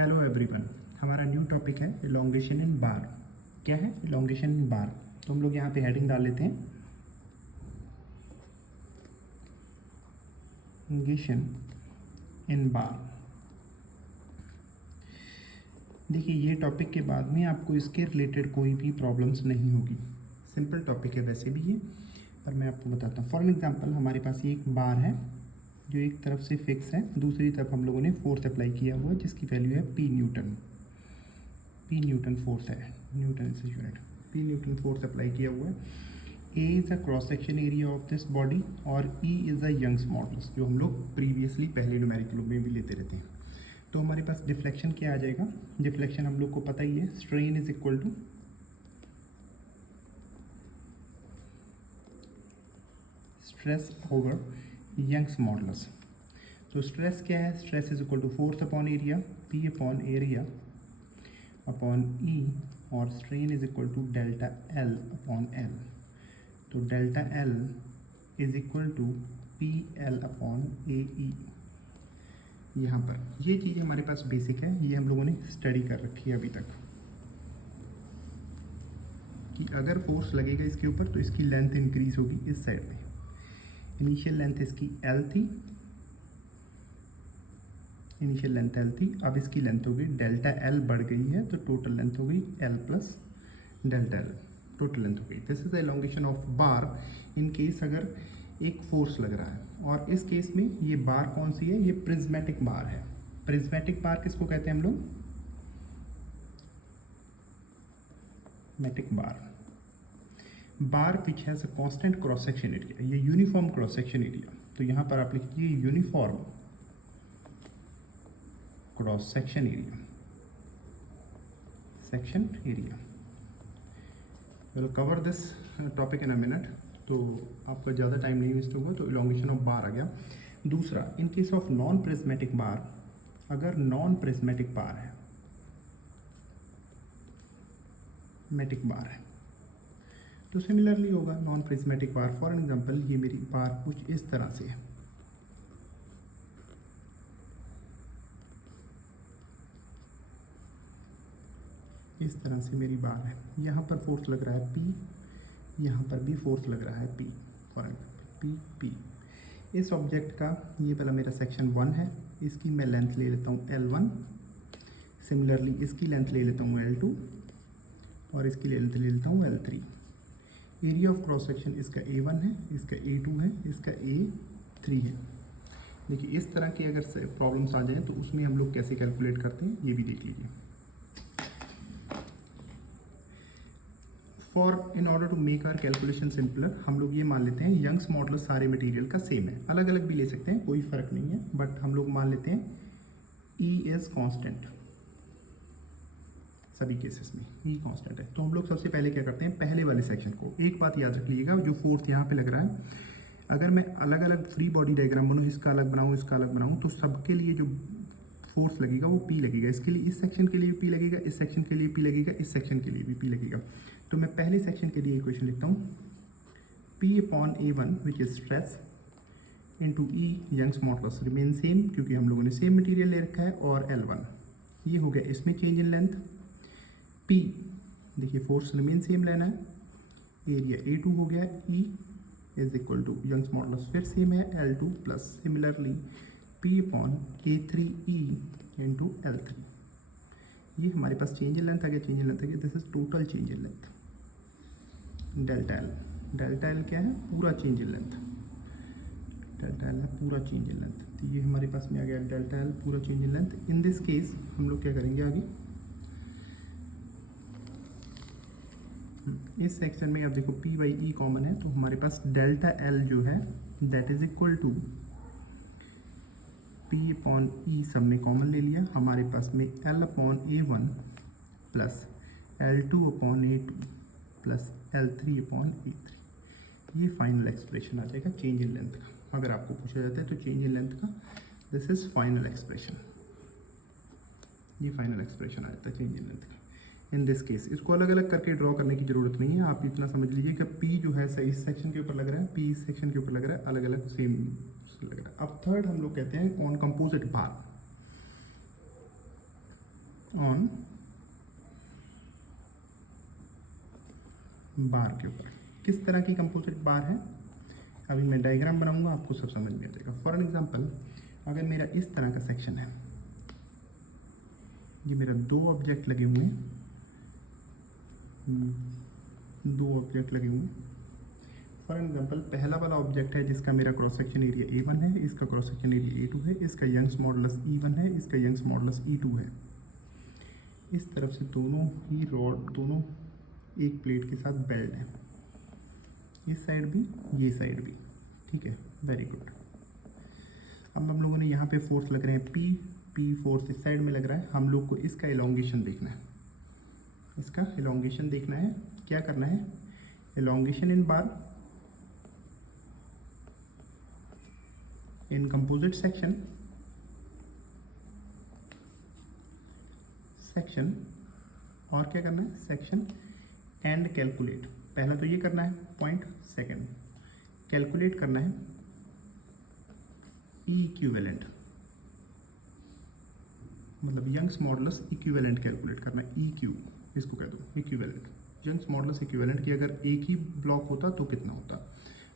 Hello everyone, हमारा new topic है elongation इन बार। क्या है इलोंगेशन इन बार? तो हम लोग यहाँ पे हेडिंग डाल लेते हैं इलोंगेशन इन बार। देखिए, ये टॉपिक के बाद में आपको इसके रिलेटेड कोई भी प्रॉब्लम्स नहीं होगी। सिंपल टॉपिक है वैसे भी ये, पर मैं आपको बताता हूँ। फॉर एग्जांपल हमारे पास ये एक बार है जो एक तरफ से फिक्स है, दूसरी तरफ हम लोगों ने फोर्स अप्लाई किया हुआ है जिसकी वैल्यू है P newton. P newton force है, newton is unit. P newton force apply किया हुआ है। A is a cross section area of this body और E is a Young's modulus, जो हम लोग प्रीवियसली पहले न्यूमेरिकल में भी लेते रहते हैं। तो हमारे पास डिफ्लेक्शन क्या आ जाएगा? डिफ्लेक्शन हम लोग को पता ही है, strain is equal to stress over Young's modulus. तो स्ट्रेस क्या है? Stress is equal to force upon area, P upon area upon E, और strain is equal to delta L upon L. तो delta L is equal to P L upon A E. यहाँ पर ये चीज़ हमारे पास basic है, ये हम लोगों ने स्टडी कर रखी है अभी तक कि अगर फोर्स लगेगा इसके ऊपर तो इसकी लेंथ इंक्रीज होगी इस साइड में। इनिशियल लेंथ इसकी एल थी, इनिशियल लेंथ एल थी, अब इसकी लेंथ हो गई डेल्टा एल बढ़ गई है तो टोटल लेंथ हो गई L plus delta L, total length हो गई। This is the elongation of bar in case अगर एक फोर्स लग रहा है। और इस केस में ये बार कौन सी है? ये प्रिज्मेटिक बार है। प्रिज्मेटिक बार किसको कहते हैं हम लोग? मैटिक bar. Bar which has a constant cross section area, ये यूनिफॉर्म क्रॉस सेक्शन एरिया। तो यहाँ पर आप लिखिए uniform cross section area, section area. Will cover this topic in a minute, तो आपका ज़्यादा टाइम नहीं वेस्ट होगा। तो इलोंगेशन ऑफ बार आ गया। दूसरा, in case of non prismatic bar, अगर नॉन प्रिज्मेटिक बार है, मैटिक बार है, तो सिमिलरली होगा non prismatic bar. For example ये मेरी बार कुछ इस तरह से है, इस तरह से मेरी बार है। यहाँ पर फोर्स लग रहा है P, यहाँ पर भी फोर्स लग रहा है P। For example P। इस ऑब्जेक्ट का ये वाला मेरा सेक्शन 1 है, इसकी मैं लेंथ ले लेता हूँ L1। सिमिलरली इसकी लेंथ ले लेता हूँ L2 और इसकी लेंथ ले लेता हूँ L3। Area of cross section इसका A1 है, इसका A2 है, इसका A3 है। देखिए, इस तरह की अगर प्रॉब्लम्स आ जाएँ तो उसमें हम लोग कैसे कैलकुलेट करते हैं ये भी देख लीजिए। In order to make our calculation simpler, हम लोग ये मान लेते हैं यंग्स मॉडुलस सारे मटेरियल का सेम है। अलग अलग भी ले सकते हैं, कोई फर्क नहीं है, बट हम लोग मान लेते हैं E इज कांस्टेंट। सभी केसेस में E कांस्टेंट है। तो हम लोग सबसे पहले क्या करते हैं, पहले वाले सेक्शन को, एक बात याद रख लीजिएगा, जो फोर्थ यहाँ पे लग रहा है, अगर मैं अलग अलग फ्री बॉडी डायग्राम बनाऊँ, इसका अलग बनाऊँ, इसका अलग बनाऊँ, तो सबके लिए जो फोर्स लगेगा वो P लगेगा। इसके लिए, इस सेक्शन के लिए भी P लगेगा, इस सेक्शन के लिए P लगेगा, इस सेक्शन के लिए भी P लगेगा। तो मैं पहले सेक्शन के लिए इक्वेशन लिखता हूँ P upon A1 which is stress into E Young's modulus remain same, क्योंकि हम लोगों ने सेम मटेरियल ले रखा है, और L1 ये हो गया। इसमें चेंज इन लेंथ P, देखिए फोर्स रिमेन सेम लेना है, एरिया A2 हो गया, E is equal to Young's modulus फिर सेम है L2 plus similarly P upon A3E into L3। ये हमारे पास चेंज इन लेंथ आ गया, चेंज इन लेंथ आ गया। This is total change in length delta L. Delta L क्या है? पूरा change in length. Delta L है पूरा चेंज इन लेंथ। तो ये हमारे पास में आ गया डेल्टा एल पूरा change in length. In this case हम लोग क्या करेंगे आगे, इस सेक्शन में अब देखो P बाई E कॉमन है, तो हमारे पास डेल्टा एल जो है that is equal to P upon E, सब में कॉमन ले लिया, हमारे पास में L upon A1 plus L2 upon A2 plus L3 upon A3। ये फाइनल एक्सप्रेशन आ जाएगा चेंज इन लेंथ का। अगर आपको पूछा जाता है तो चेंज इन लेंथ का दिस इज फाइनल एक्सप्रेशन, ये फाइनल एक्सप्रेशन आ जाता है चेंज इन लेंथ का। इन दिस केस इसको अलग अलग करके ड्रॉ करने की जरूरत नहीं है, आप इतना समझ लीजिए कि P जो है सही इस सेक्शन के ऊपर लग रहा है, P इस सेक्शन के ऊपर लग रहा है, अलग अलग सेम लग रहा है। अब थर्ड हम लोग कहते हैं कौन कंपोजिट बार। ऑन बार के ऊपर। किस तरह की कंपोजिट बार है, अभी मैं डायग्राम बनाऊंगा, आपको सब समझ में आ जाएगा। फॉर एग्जांपल, अगर मेरा इस तरह का सेक्शन है, ये मेरा दो ऑब्जेक्ट लगे हुए हैं, दो ऑब्जेक्ट लगे हुए हैं। फॉर एग्जांपल, पहला वाला ऑब्जेक्ट है जिसका मेरा क्रॉस सेक्शन एरिया A1 है, इसका क्रॉस सेक्शन एरिया A2 है, इसका यंग्स मॉडुलस E1 है, इसका यंग्स मॉडुलस E2 है। इस तरफ से दोनों ही रॉड, दोनों एक प्लेट के साथ बेल्ट है, इस साइड भी, ये साइड भी, ठीक है, वेरी गुड। अब हम लोगों ने यहाँ पे फोर्स लग रहे हैं P फोर्स इस साइड में लग रहा है, हम लोग को इसका एलोंगेशन देखना है, इसका एलोंगेशन देखना है। क्या करना है, एलोंगेशन इन बार इन कंपोजिट सेक्शन और क्या करना है, सेक्शन एंड कैलकुलेट। पहला तो ये करना है पॉइंट, सेकंड कैलकुलेट करना है ई इक्विवेलेंट, मतलब यंग्स मॉडुलस इक्विवेलेंट कैलकुलेट करना है। ई क्यू इसको कह दो, इक्विवेलेंट, यंग्स मॉडुलस इक्विवेलेंट की अगर एक ही ब्लॉक होता तो कितना होता,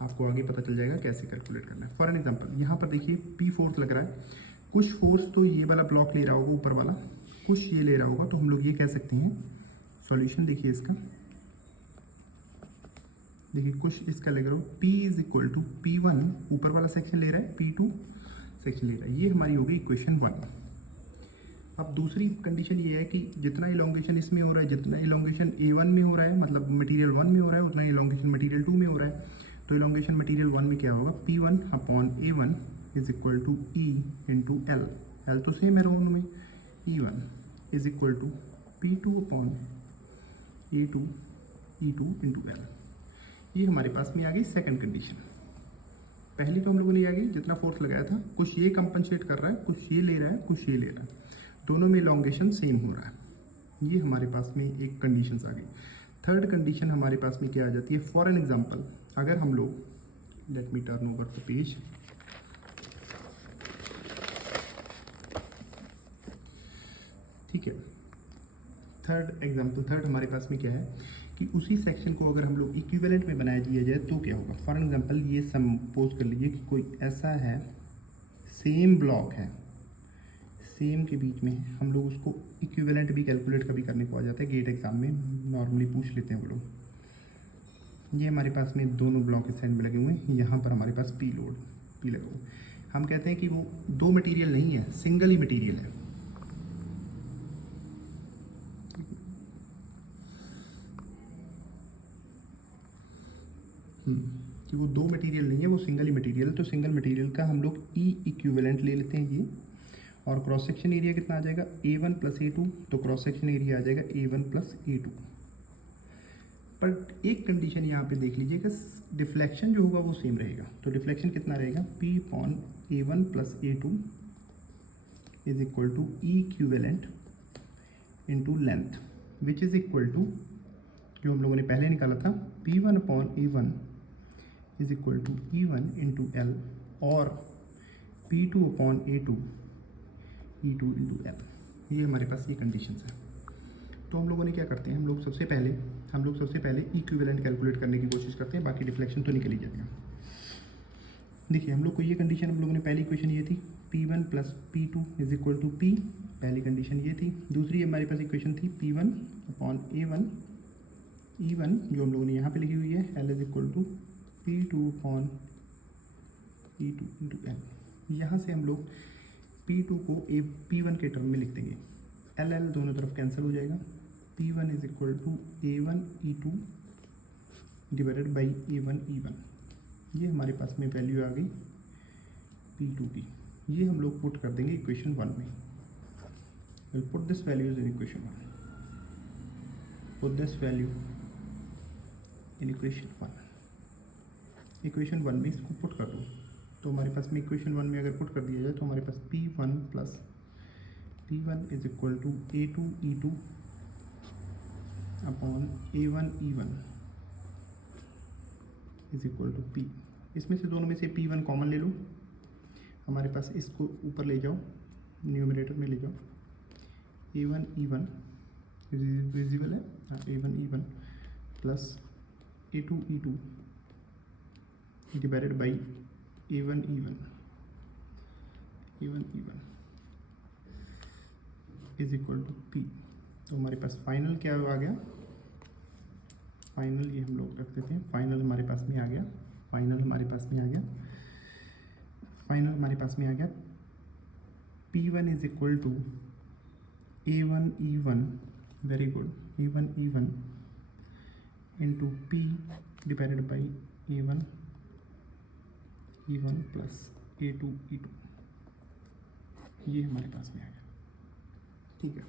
आपको आगे पता चल जाएगा कैसे कैलकुलेट करना है। फॉर एन एग्जाम्पल, यहाँ पर देखिए P फोर्स लग रहा है, कुछ फोर्स तो ये वाला ब्लॉक ले रहा होगा ऊपर वाला, कुछ ये ले रहा होगा, तो हम लोग ये कह सकते हैं, सॉल्यूशन देखिए इसका, देखिए कुछ इसका लग रहा हो, P is equal to P1 ऊपर वाला सेक्शन ले रहा है, P2 सेक्शन ले रहा है, ये हमारी होगी इक्वेशन 1। अब दूसरी कंडीशन ये है कि जितना इलोंगेशन इसमें हो रहा है, जितना इलोंगेशन A1 में हो रहा है, मतलब मटेरियल 1 में हो रहा है, उतना इलोंगेशन मटेरियल 2 में हो रहा है। तो इलोंगेशन मटेरियल 1 में क्या होगा, P1 upon A1 is equal to E into L, L तो सेम है दोनों में, E1 is equal to P2 upon A2 E2 into L। ये हमारे पास में आ गई सेकंड कंडीशन। पहली तो हम लोगों ने आ गई, जितना फोर्स लगाया था, कुछ ये कंपनसेट कर रहा है, कुछ ये ले रहा है, कुछ ये ले रहा है, दोनों में इलोंगेशन सेम हो रहा है। ये हमारे पास में एक कंडीशन आ गई। थर्ड कंडीशन हमारे पास में क्या आ जाती है, फॉर एन एग्जांपल, अगर हम लोग, let me turn over the page, ठीक है, थर्ड एग्जांपल, थर्ड हमारे पास में क्या है कि उसी सेक्शन को अगर हम लोग इक्विवेलेंट में बनाया दिया जाए तो क्या होगा। फॉर एग्जांपल, ये सपोज कर लीजिए कि कोई ऐसा है, सेम ब्लॉक है, सेम के बीच में हम लोग उसको इक्विवेलेंट भी कैलकुलेट कभी करने को आ जाता है, गेट एग्जाम में नॉर्मली पूछ लेते हैं वो लोग। ये हमारे पास में दोनों ब्लॉक इस साइड में लगे हुए हैं, यहाँ पर हमारे पास P लोड P लगा हुआ, हम कहते हैं कि वो दो मटेरियल नहीं है, सिंगल ही मटेरियल है। कि वो दो मटेरियल नहीं है, वो सिंगल ही मटेरियल है। तो सिंगल मटेरियल का हम लोग ई इक्विवेलेंट ले लेते हैं ये, और क्रॉस सेक्शन एरिया कितना आ जाएगा, A1 प्लस A2, तो क्रॉस सेक्शन एरिया आ जाएगा A1 प्लस A2। पर एक कंडीशन यहाँ पे देख लीजिएगा, डिफ्लेक्शन जो होगा वो सेम रहेगा। तो डिफ्लेक्शन कितना रहेगा, P upon A1 plus A2 is equal to E equivalent into length, which is equal to, जो हम लोगों ने पहले निकाला था, P1 upon A1 is equal to E1 into L, और P2 upon A2 E2 into L। ये हमारे पास ये कंडीशंस है। तो हम लोगों ने क्या करते हैं, हम लोग सबसे पहले इक्विवेलेंट कैलकुलेट करने की कोशिश करते हैं, बाकी डिफ्लेक्शन तो निकल ही जाएगा। देखिए हम लोग को ये कंडीशन, हम लोगों ने पहली इक्वेशन ये थी, P1 plus P2 is equal to P, पहली कंडीशन ये थी। दूसरी हमारे पास इक्वेशन थी P1 अपॉन A1 E1, जो हम लोगों ने यहाँ पे लिखी हुई है, L is equal to P2 upon E2 into L। यहाँ से हम लोग P2 को P1 के टर्म में लिख देंगे, L दोनों तरफ कैंसिल हो जाएगा, P1 is equal to A1 E2 divided by A1 E1। ये हमारे पास में वैल्यू आ गई P2 की, ये हम लोग पुट कर देंगे इक्वेशन 1 में। Will put this values in equation 1, put this value in equation 1। Equation 1 में इसको पुट कर दो, तो हमारे पास में इक्वेशन 1 में अगर पुट कर दिया जाए तो हमारे पास P1 plus P1 is equal to A2 E2 upon A1 E1 is equal to P। इसमें से दोनों में से P1 कॉमन ले लो, हमारे पास इसको ऊपर ले जाओ, न्यूमरेटर में ले जाओ, A1 E1 विजिबल है, हाँ A1 E1 plus A2 E2 divided by A1 E1 is equal to P। तो हमारे पास फाइनल क्या आ गया, फाइनल ये हम लोग रख देते हैं, फाइनल हमारे पास में आ गया, फाइनल हमारे पास में आ गया, फाइनल हमारे पास में आ गया P1 is equal to A1 E1, very good, A1 E1 into P divided by A1 E1 plus A2 E2, ये हमारे पास में आ गया। ठीक है,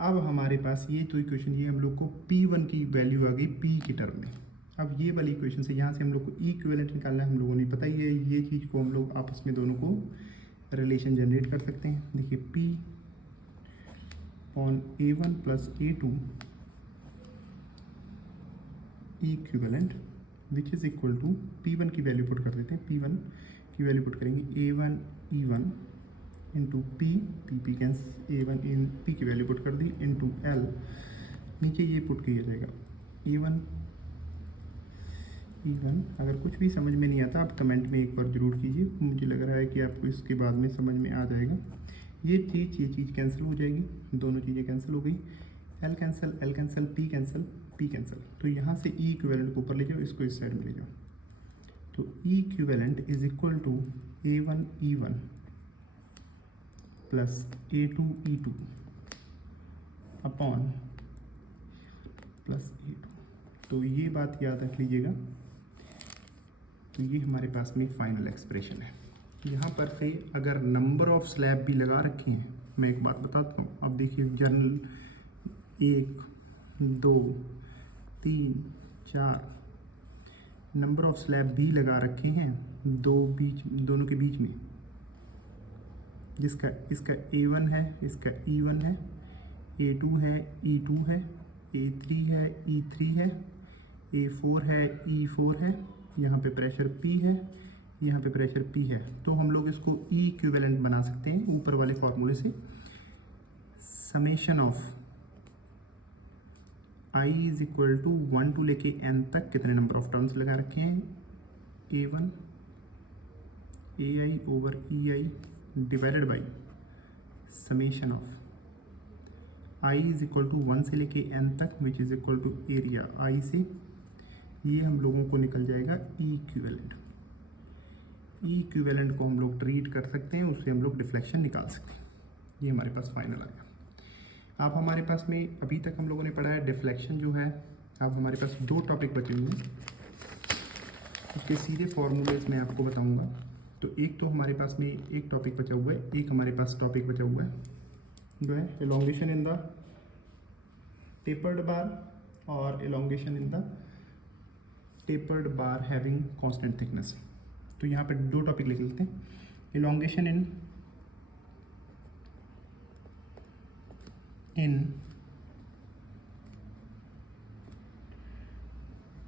अब हमारे पास ये तो इक्वेशन, ये हम लोग को P1 की वैल्यू आ गई P की टर्म में। अब ये वाली इक्वेशन से यहाँ से हम लोग को इक्विवेलेंट निकालना है, हम लोगों ने पता ही है, ये चीज़ को हम लोग आपस में दोनों को रिलेशन जनरेट कर सकते हैं। देखिए P on A1 plus A2 equivalent which is equal to P1 की वैल्यू पुट कर देते हैं, P1 की वैल्यू पुट करेंगे A1 E1 into P cancel, A1 इन P की वैल्यू पुट कर दी इंटू L, नीचे ये पुट किया जाएगा A1 E1। अगर कुछ भी समझ में नहीं आता आप कमेंट में एक बार ज़रूर कीजिए, मुझे लग रहा है कि आपको इसके बाद में समझ में आ जाएगा। ये चीज़ कैंसिल हो जाएगी, दोनों चीज़ें कैंसिल हो गई, L कैंसिल, P कैंसिल। तो यहाँ से E इक्विवेलेंट को ऊपर ले जाओ, इसको इस साइड में ले जाओ, तो E equivalent is equal to A1 E1 plus A2 E2 upon plus A2। तो ये बात याद रख लीजिएगा। तो ये हमारे पास में फाइनल एक्सप्रेशन है। यहाँ पर से अगर नंबर ऑफ स्लैब भी लगा रखे हैं, मैं एक बात बताता हूँ। अब देखिए जर्नल 1 2 3 4 नंबर ऑफ स्लैब भी लगा रखे हैं दोनों के बीच में, जिसका इसका A1 है, इसका E1 है, A2 है, E2 है, A3 है, E3 है, A4 है, E4 है, यहाँ पे प्रेशर P है, यहाँ पे प्रेशर P है। तो हम लोग इसको E इक्विवेलेंट बना सकते हैं ऊपर वाले फॉर्मूले से, summation of I is equal to 1 to लेके n तक कितने नंबर ऑफ टर्म्स लगा रखे हैं, A1 AI over EI divided by summation of I is equal to 1 से लेके n तक which is equal to area I से, ये हम लोगों को निकल जाएगा E इक्विवेलेंट। E इक्विवेलेंट को हम लोग ट्रीट कर सकते हैं, उससे हम लोग डिफ्लेक्शन निकाल सकते हैं। ये हमारे पास फाइनल आ गया। अब हमारे पास में अभी तक हम लोगों ने पढ़ा है डिफ्लेक्शन जो है। अब हमारे पास 2 टॉपिक बचे हुए हैं, उसके सीधे फॉर्मूलेज मैं आपको बताऊंगा। तो एक तो हमारे पास में एक टॉपिक बचा हुआ है, एक हमारे पास टॉपिक बचा हुआ है जो है एलोंगेशन इन द टेपर्ड बार और elongation in the tapered bar having constant thickness. तो यहाँ पे 2 टॉपिक लिख लेते हैं, एलोंगेशन इन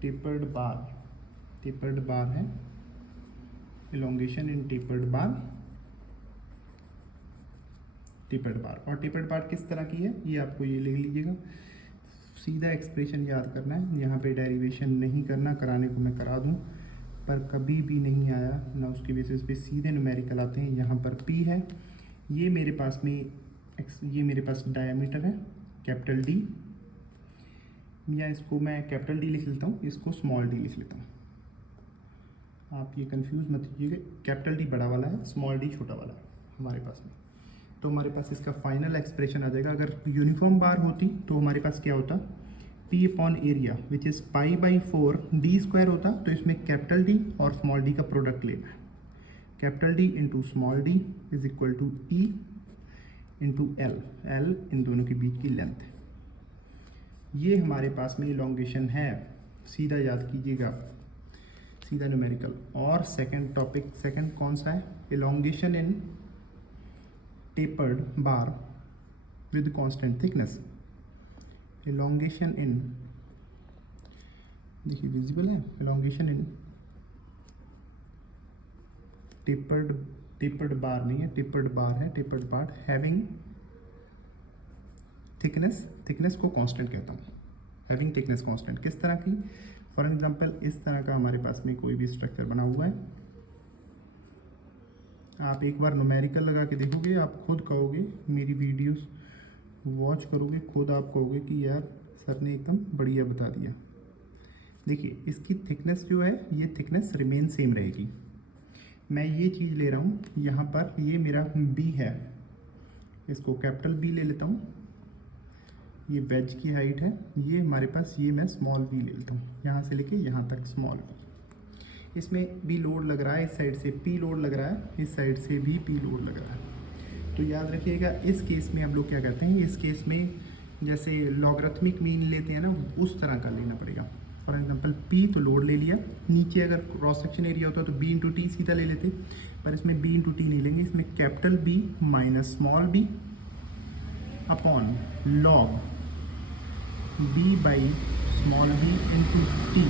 टेपर्ड बार है, एलोंगेशन इन टेपर्ड बार और टेपर्ड बार किस तरह की है ये आपको ये लिख लीजिएगा। सीधा एक्सप्रेशन याद करना है, यहाँ पे डेरिवेशन नहीं करना, कराने को मैं करा दूँ पर कभी भी नहीं आया ना, उसके बेसिस पे सीधे न्यूमेरिकल आते हैं। यहाँ पर P है, ये मेरे पास में ये मेरे पास डायमीटर है कैपिटल D, या इसको मैं कैपिटल D लिख लेता हूँ, इसको स्मॉल d लिख लेता हूँ। आप ये कंफ्यूज मत कीजिएगा, कैपिटल D बड़ा वाला है, स्मॉल d छोटा वाला है हमारे पास में। तो हमारे पास इसका फाइनल एक्सप्रेशन आ जाएगा। अगर यूनिफॉर्म बार होती तो हमारे पास क्या होता, P upon area which is π/4 d² होता। तो इसमें कैपिटल D और स्मॉल d का प्रोडक्ट लेना है, capital D into small d is equal to E into L इन दोनों के बीच की लेंथ है। ये हमारे पास में इलोंगेशन है, सीधा याद कीजिएगा, सीधा न्यूमेरिकल। और सेकंड टॉपिक, सेकंड कौन सा है, elongation in tapered bar with constant thickness. Elongation इन, देखिए विजिबल है, इलोंगेशन इन टेपर्ड बार नहीं है, टेपर्ड बार है, टेपर्ड बार हैविंग थिकनेस को कांस्टेंट कहता हूँ। हैविंग थिकनेस कांस्टेंट किस तरह की, फॉर एग्जांपल इस तरह का हमारे पास में कोई भी स्ट्रक्चर बना हुआ है, आप एक बार न्यूमेरिकल लगा के देखोगे, आप खुद कहोगे, मेरी वीडियोस वॉच करोगे, खुद आप कहोगे कि यार सर ने एकदम बढ़िया बता दिया। देखिए इसकी थिकनेस जो है, ये थिकनेस रिमेन सेम रहेगी। मैं ये चीज़ ले रहा हूँ, यहाँ पर ये मेरा बी है, इसको कैपिटल बी ले लेता हूँ, ये वेज की हाइट है, ये हमारे पास, ये मैं स्मॉल बी ले लेता हूँ, यहाँ से लेके यहाँ तक स्मॉल बी। इसमें बी लोड लग रहा है, इस साइड से पी लोड लग रहा है, इस साइड से भी पी लोड लग रहा है। तो याद रखिएगा इस केस में हम लोग क्या कहते हैं, इस केस में जैसे लॉगरिथमिक मीन लेते हैं ना, उस तरह का लेना पड़ेगा। फॉर एग्जांपल पी तो लोड ले लिया, नीचे अगर क्रॉस सेक्शन एरिया होता तो बी इंटू टी सीधा ले लेते, पर इसमें बी इंटू टी नहीं लेंगे, इसमें capital B minus small B upon log B by small B into T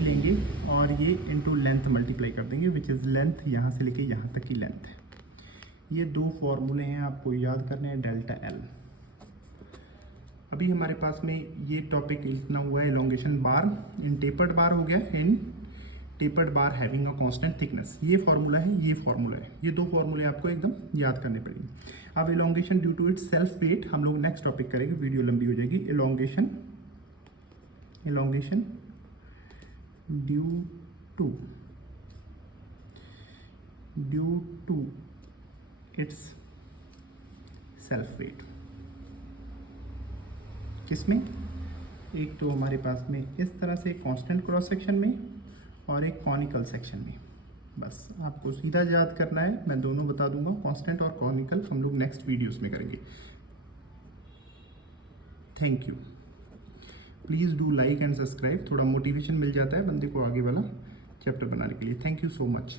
लेंगे, और ये इंटू लेंथ मल्टीप्लाई कर देंगे, विच इज़ लेंथ यहाँ से लेके यहाँ तक की लेंथ है। ये दो फॉर्मूले हैं, आपको याद करने हैं, डेल्टा एल। अभी हमारे पास में ये टॉपिक इतना हुआ है एलोंगेशन बार इन टेपर्ड बार हो गया, in tapered bar having a constant thickness. ये फार्मूला है, ये फार्मूला है, ये दो फार्मूले आपको एकदम याद करने पड़ेंगे। अब elongation due to its self weight हम लोग नेक्स्ट टॉपिक करेंगे, वीडियो लंबी हो जाएगी। Elongation due to its self weight. किसमें, एक तो हमारे पास में इस तरह से कांस्टेंट क्रॉस सेक्शन में, और एक कॉनिकल सेक्शन में। बस आपको सीधा याद करना है, मैं दोनों बता दूंगा, कांस्टेंट और कॉनिकल हम लोग नेक्स्ट वीडियोस में करेंगे। Thank you, please do like and subscribe, थोड़ा मोटिवेशन मिल जाता है बंदे को आगे वाला चैप्टर बनाने के लिए। Thank you so much.